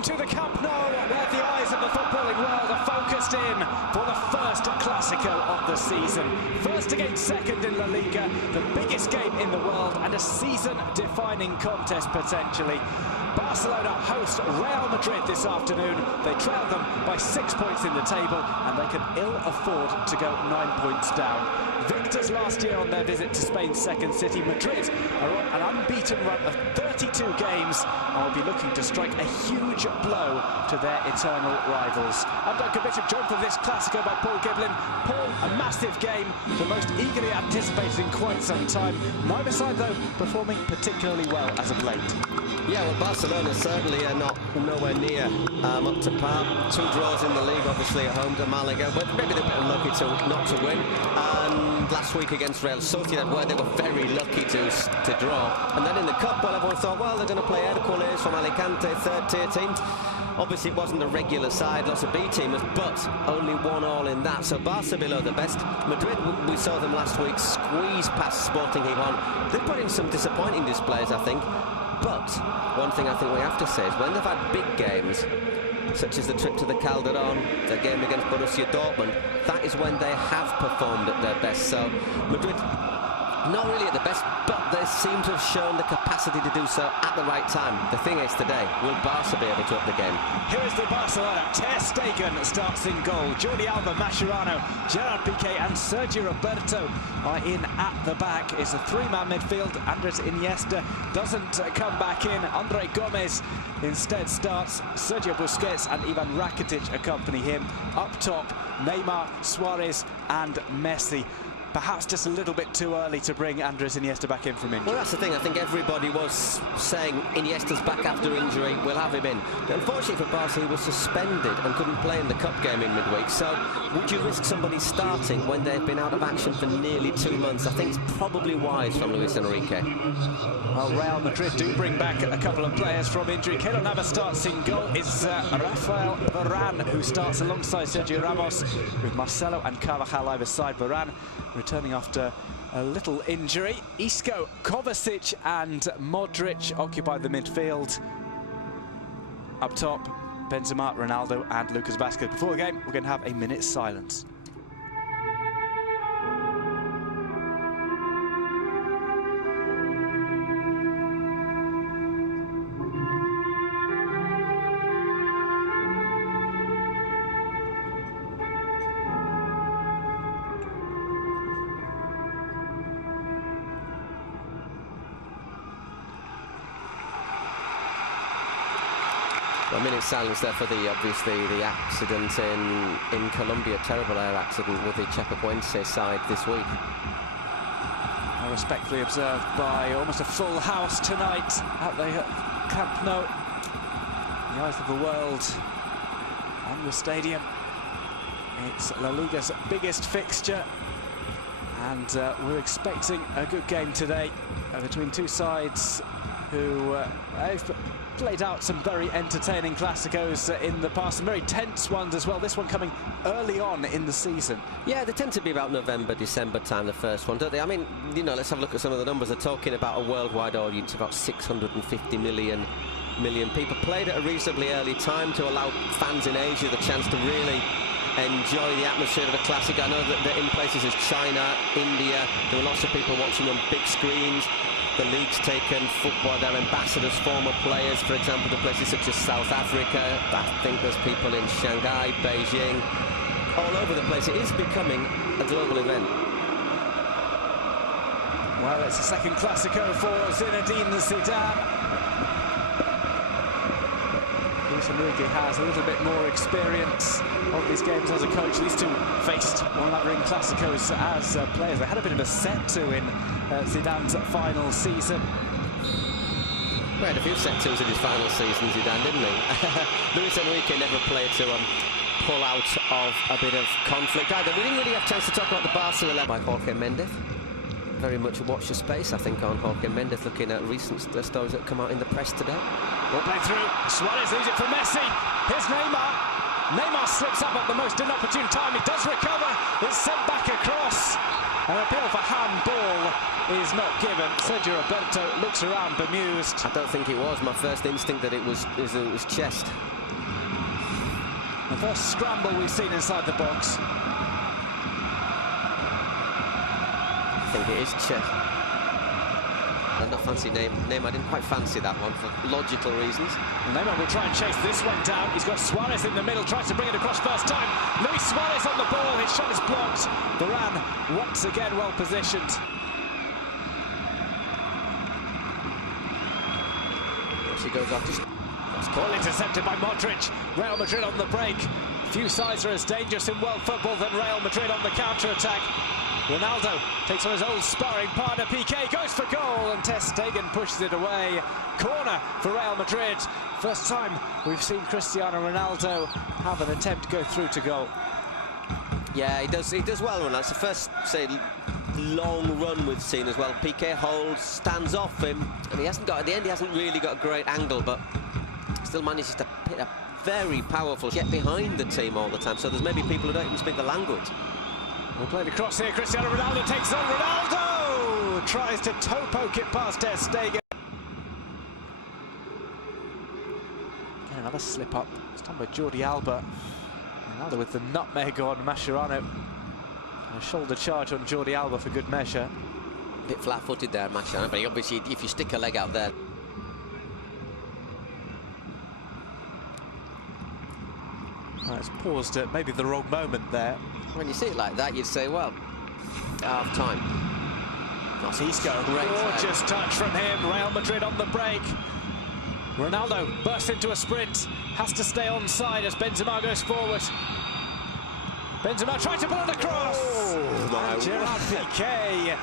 Welcome to the Camp Nou, where the eyes of the footballing world are focused in for the first Classico of the season. First against second in La Liga, the biggest game in the world and a season-defining contest potentially. Barcelona host Real Madrid this afternoon. They trail them by 6 points in the table and they can ill afford to go 9 points down. Victors last year on their visit to Spain's second city, Madrid are on an unbeaten run of 32 games and will be looking to strike a huge blow to their eternal rivals. I'm Duncan Bishop, joined for this Classico by Paul Giblin. Paul, a massive game, the most eagerly anticipated in quite some time. Neither side, though, performing particularly well as of late. Yeah, well, Barcelona certainly are nowhere near up to par. 2 draws in the league, obviously at home to Malaga, but maybe they're a bit unlucky not to win. And last week against Real Sociedad, where they were very lucky to draw. And then in the cup, well, everyone thought, well, they're going to play Hércules from Alicante, third-tier team. Obviously, it wasn't a regular side, lots of B-teamers, but only 1-1 in that. So Barca below the best. Madrid, we saw them last week squeeze past Sporting Gijón. They put in some disappointing displays, I think. But one thing I think we have to say is when they've had big games, such as the trip to the Calderón, the game against Borussia Dortmund, that is when they have performed at their best. So Madrid, not really at the best, but they seem to have shown the capacity to do so at the right time. The thing is today, will Barca be able to up the game? Here is the Barcelona. Ter Stegen starts in goal. Jordi Alba, Mascherano, Gerard Piqué and Sergio Roberto are in at the back. It's a 3-man midfield. Andres Iniesta doesn't come back in. Andre Gomez instead starts. Sergio Busquets and Ivan Rakitic accompany him. Up top, Neymar, Suarez and Messi. Perhaps just a little bit too early to bring Andres Iniesta back in from injury. Well, that's the thing. I think everybody was saying Iniesta's back after injury, we'll have him in. But unfortunately for Barca, he was suspended and couldn't play in the cup game in midweek. So would you risk somebody starting when they've been out of action for nearly 2 months? I think it's probably wise from Luis Enrique. Well, Real Madrid do bring back a couple of players from injury. Keylor Navas starts in goal. It's Rafael Varane who starts alongside Sergio Ramos, with Marcelo and Carvajal either side. Varane returning after a little injury. Isco, Kovacic and Modric occupy the midfield. Up top, Benzema, Ronaldo and Lucas Vazquez. Before the game, we're going to have a minute's silence. A minute's silence there for obviously the accident in Colombia, terrible air accident with the Chapecoense side this week. Respectfully observed by almost a full house tonight at the Camp Nou. The eyes of the world on the stadium. It's La Liga's biggest fixture, and we're expecting a good game today between two sides who have played out some very entertaining Clásicos in the past, some very tense ones as well. This one coming early on in the season. Yeah, they tend to be about November, December time, the first one, don't they? I mean, you know, let's have a look at some of the numbers. They're talking about a worldwide audience, about 650 million people. Played at a reasonably early time to allow fans in Asia the chance to really enjoy the atmosphere of a classic. I know that in places as China, India, there were lots of people watching on big screens. The league's taken football, their ambassadors, former players, for example, to places such as South Africa. I think there's people in Shanghai, Beijing, all over the place. It is becoming a global event. Well, it's a second Classico for Zinedine Zidane. Luis Enrique has a little bit more experience of these games as a coach. These two faced one another in Clásicos as players. They had a bit of a set-to in Zidane's final season. We had a few set-tos in his final season, Zidane, didn't he? Luis Enrique never played to pull out of a bit of conflict either. We didn't really have a chance to talk about the Barca 11 by Jorge Mendes. Very much a watch the space, I think, on Jorge Mendes, looking at recent stories that come out in the press today. Ball played through. Suarez leaves it for Messi. Here's Neymar. Neymar slips up at the most inopportune time. He does recover. It's sent back across. An appeal for handball is not given. Sergio Roberto looks around bemused. I don't think it was. My first instinct that it was chest. The first scramble we've seen inside the box. I think it is chest. Not fancy name. I didn't quite fancy that one for logical reasons. Neymar will try and chase this one down. He's got Suarez in the middle, tries to bring it across first time. Luis Suarez on the ball, his shot is blocked. Varane once again well positioned. She goes off just... Ball intercepted by Modric. Real Madrid on the break. Few sides are as dangerous in world football than Real Madrid on the counter-attack. Ronaldo takes on his old sparring partner, Piqué, goes for goal, and Ter Stegen pushes it away. Corner for Real Madrid. First time we've seen Cristiano Ronaldo have an attempt go through to goal. Yeah, he does well, Ronaldo. It's the first, say, long run we've seen as well. Piqué holds, stands off him, and he hasn't got, at the end, he hasn't really got a great angle, but still manages to hit a very powerful get behind the team all the time. So there's maybe people who don't even speak the language. We'll play the cross here. Cristiano Ronaldo takes on Ronaldo! Tries to toe poke it past Ter Stegen. Again, another slip up. It's done by Jordi Alba. Ronaldo with the nutmeg on Mascherano. And a shoulder charge on Jordi Alba for good measure. A bit flat-footed there, Mascherano, but obviously if you stick a leg out there... Well, it's paused at maybe the wrong moment there. When you see it like that, you'd say, well, half-time. Isco, gorgeous touch from him. Real Madrid on the break. Ronaldo bursts into a sprint. Has to stay onside as Benzema goes forward. Benzema trying to pull it across. And Gerard Piqué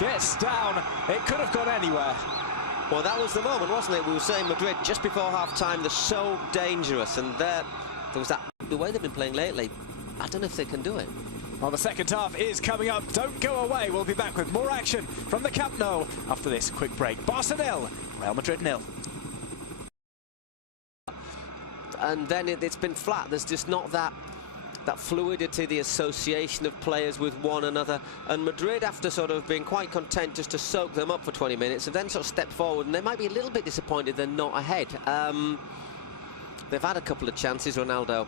gets down. It could have gone anywhere. Well, that was the moment, wasn't it? We were saying Madrid just before half-time, they're so dangerous, and there was that, the way they've been playing lately, I don't know if they can do it. Well, the second half is coming up. Don't go away. We'll be back with more action from the Camp Nou after this quick break. Barca 0, Real Madrid 0. And then it's been flat. There's just not that fluidity, the association of players with one another. And Madrid, after sort of being quite content just to soak them up for 20 minutes, have then sort of stepped forward, and they might be a little bit disappointed they're not ahead. They've had a couple of chances. Ronaldo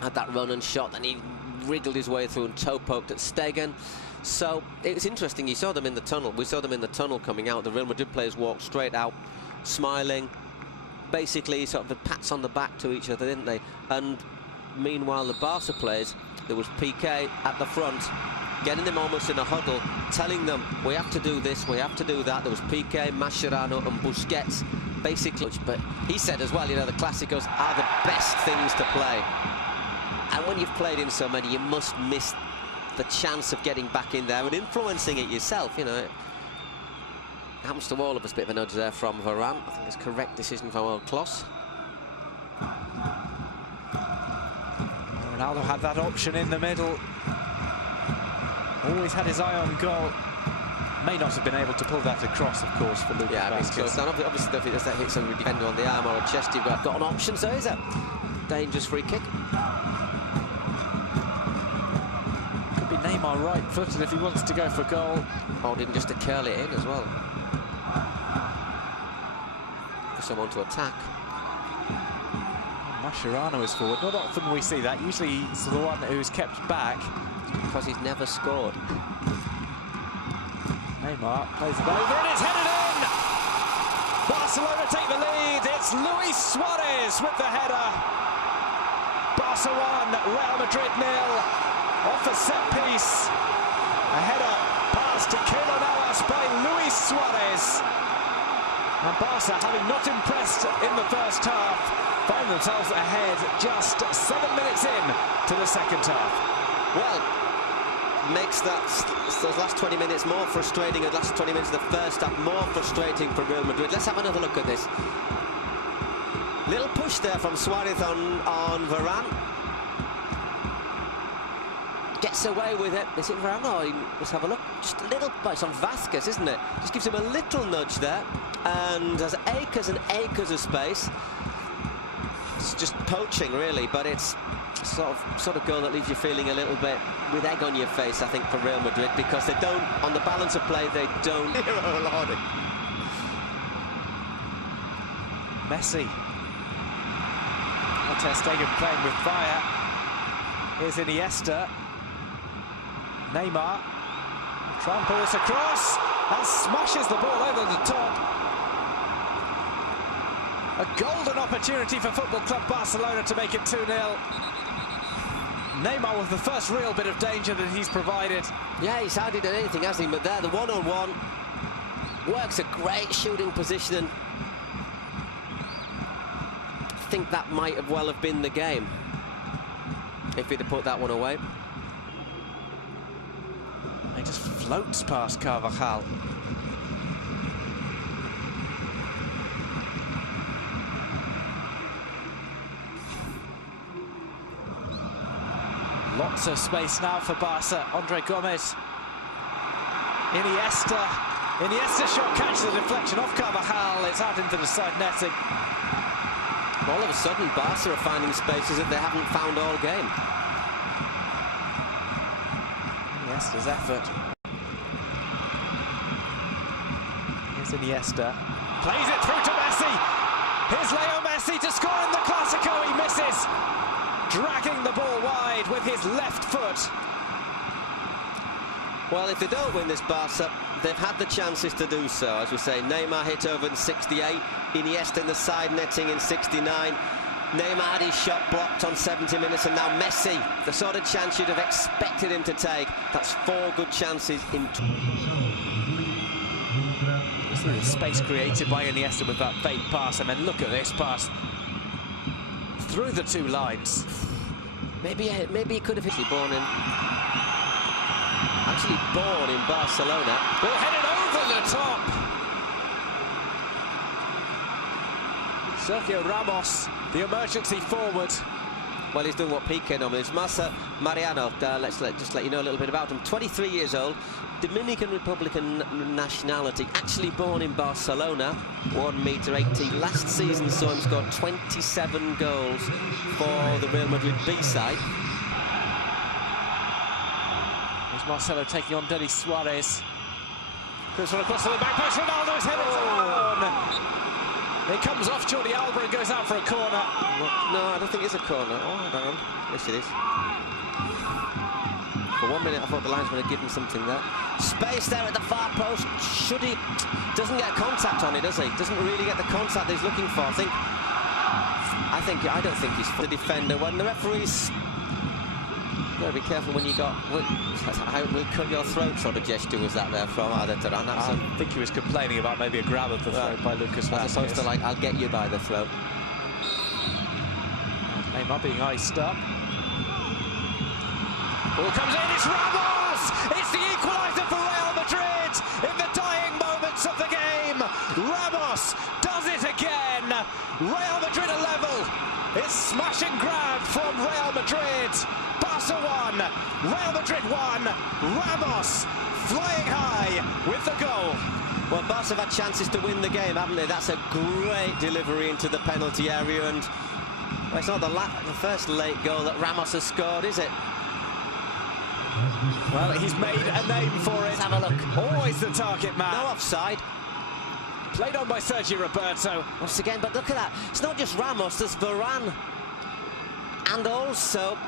had that run and shot, and he wriggled his way through and toe-poked at Stegen. So it's interesting, you saw them in the tunnel. We saw them in the tunnel coming out. The Real Madrid players walked straight out, smiling. Basically, sort of pats on the back to each other, didn't they? And meanwhile, the Barca players, there was Piqué at the front, getting them almost in a huddle, telling them, we have to do this, we have to do that. There was Piqué, Mascherano and Busquets, basically. But he said as well, you know, the Clásicos are the best things to play. And when you've played in so many, you must miss the chance of getting back in there and influencing it yourself, you know. It happens to all of us. Bit of a nudge there from Varane. I think it's a correct decision from el-classico. Ronaldo had that option in the middle. Always had his eye on goal. May not have been able to pull that across, of course, for Lucas Vázquez. So obviously, if it does that hit somebody defender on the arm or a chest, you've got an option. So is a dangerous free kick. Could be Neymar right-footed if he wants to go for goal. Or didn't just to curl it in as well. For someone to attack. Mascherano is forward. Not often we see that. Usually he's the one who's kept back. Because he's never scored. Neymar plays it over and it's headed in! Barcelona take the lead. It's Luis Suarez with the header. Barca 1, Real Madrid 0. Off a set piece. A header pass to Keylor Navas by Luis Suarez. And Barca, having not impressed in the first half, find themselves ahead just 7 minutes in to the second half. Well, makes those last 20 minutes more frustrating, and last 20 minutes of the first half more frustrating for Real Madrid. Let's have another look at this. Little push there from Suarez on Varane. Gets away with it. Is it Varane? Oh, let's have a look. Just a little, but it's on Vázquez, isn't it? Just gives him a little nudge there, and there's acres and acres of space. It's just poaching, really, but it's sort of goal that leaves you feeling a little bit with egg on your face, I think, for Real Madrid, because they don't, on the balance of play, they don't. Messi. Ter Stegen playing with fire. Here's Iniesta. Neymar. Tramples across and smashes the ball over the top. A golden opportunity for Football Club Barcelona to make it 2-0. Neymar with the first real bit of danger that he's provided. Yeah, he's hardly done anything, hasn't he? But there, the one-on-one works a great shooting position, and I think that might have well have been the game if he'd have put that one away. He just floats past Carvajal. Lots of space now for Barca. Andre Gomez. Iniesta shot catches the deflection off Carvajal. It's out into the side netting. All of a sudden, Barca are finding spaces that they haven't found all game. Iniesta's effort. Here's Iniesta. Plays it through to Messi. Here's Leo Messi to score in the Classico. He misses. Dragging the ball wide with his left foot. Well, if they don't win this, Barca, they've had the chances to do so. As we say, Neymar hit over in 68, Iniesta in the side netting in 69. Neymar had his shot blocked on 70 minutes, and now Messi, the sort of chance you'd have expected him to take. That's 4 good chances in. The space created by Iniesta with that fake pass, and then look at this pass through the 2 lines. Maybe he could have actually born in Barcelona. Ball headed over the top. Sergio Ramos, the emergency forward. Well, he's doing what Piqué normally is. Mariano, let's just let you know a little bit about him. 23 years old, Dominican Republican nationality, actually born in Barcelona, 1 metre 80. Last season saw him score 27 goals for the Real Madrid B side. Here's Marcelo taking on Denis Suarez. Goes one across to the back post. Ronaldo's headed down. It comes off Jordi Alba and goes out for a corner. No, I don't think it's a corner. Oh, hang on. Yes, it is. For 1 minute, I thought the linesman had given something there. Space there at the far post. Should he? Doesn't get contact on it, does he? Doesn't really get the contact he's looking for. I don't think he's the defender. When the referee's, you got to be careful when you got. I will cut your throat sort of gesture was that there from Arda Turan. I think he was complaining about maybe a grab of the throat by Lucas Vázquez. As opposed to like, I'll get you by the throat. Neymar being iced up. Ball comes in, it's Ramos! It's the equaliser for Real Madrid in the dying moments of the game. Ramos does it again. Real Madrid are level. It's smash and grab from Real Madrid. Barca 1, Real Madrid 1. Ramos flying high with the goal. Well, Barca have had chances to win the game, haven't they? That's a great delivery into the penalty area, and well, it's not the first late goal that Ramos has scored, is it? Well, he's made a name for it. Let's have a look. Always the target man. No offside. Played on by Sergio Roberto. Once again, but look at that. It's not just Ramos, there's Varane. And also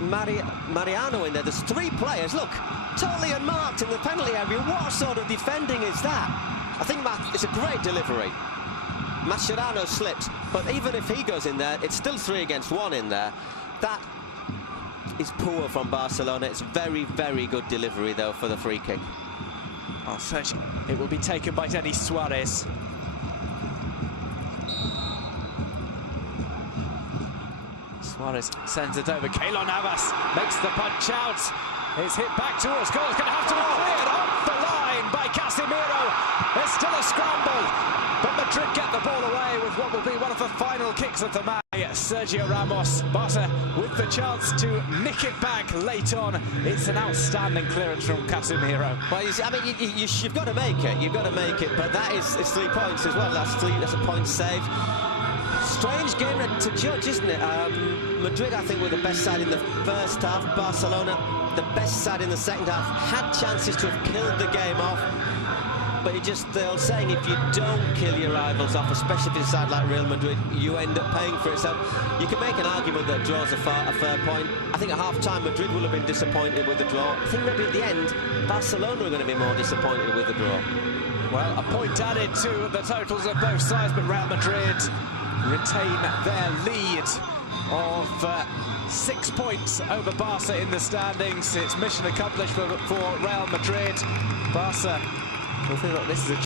Mariano in there. There's 3 players. Look, totally unmarked in the penalty area. What sort of defending is that? I think it's a great delivery. Mascherano slips, but even if he goes in there, it's still 3 against 1 in there. That is poor from Barcelona. It's very, very good delivery, though, for the free kick. Oh, it will be taken by Denis Suarez. Suarez sends it over. Keylor Navas makes the punch out. It's hit back towards goal. It's going to have to be cleared off the line by Casemiro. There's still a scramble, but Madrid get the ball away with what will be one of the final kicks of the match. Sergio Ramos, Barca with the chance to nick it back late on. It's an outstanding clearance from Casemiro. Well, I mean, you've got to make it. You've got to make it, but it's 3 points as well. That's a point saved. Strange game to judge, isn't it? Madrid, I think, were the best side in the first half. Barcelona, the best side in the second half. Had chances to have killed the game off. But it's just the old saying, if you don't kill your rivals off, especially if it's a side like Real Madrid, you end up paying for it. So you can make an argument that draws a fair point. I think at half-time, Madrid will have been disappointed with the draw. I think maybe at the end, Barcelona are going to be more disappointed with the draw. Well, a point added to the totals of both sides, but Real Madrid retain their lead of 6 points over Barca in the standings. It's mission accomplished for Real Madrid. Barca, well, this is a